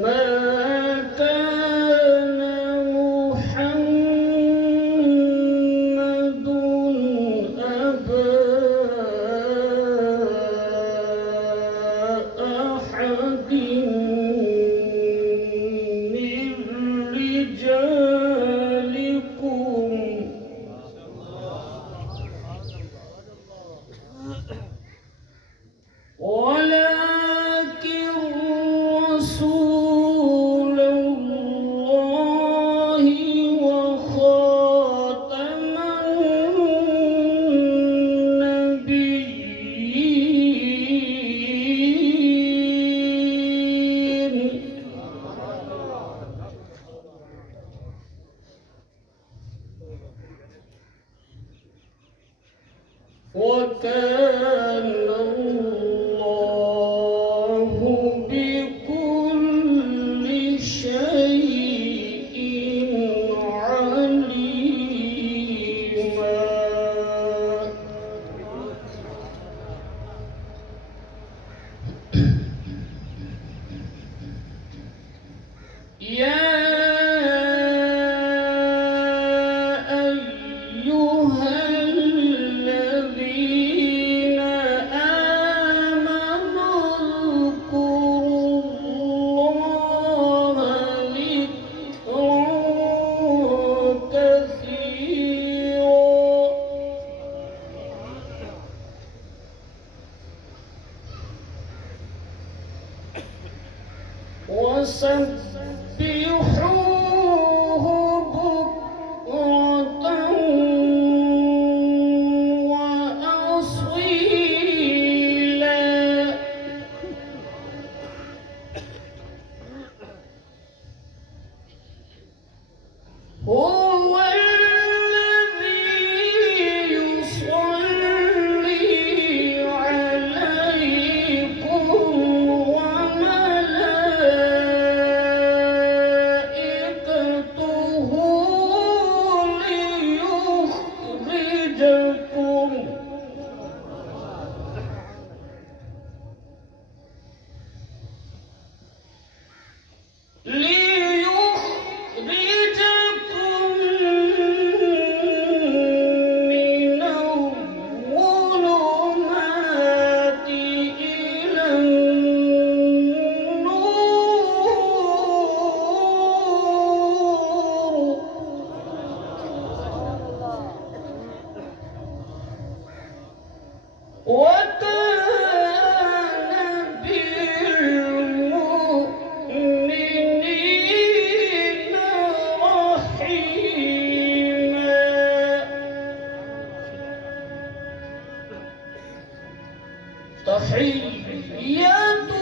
ما كان محمد أبا أحد من رجالكم ولكن رسول الله وخاتم النبيين وكان الله بكل شيء عليما. يا أيها الذين آمنوا اذكروا الله ذكرا كثيرا وسبحوه بكرة وأصيلا. هو الذي يصلي عليكم وملائكته ليخرجكم من الظلمات إلى النور وكان بالمؤمنين رحيما. تحيتهم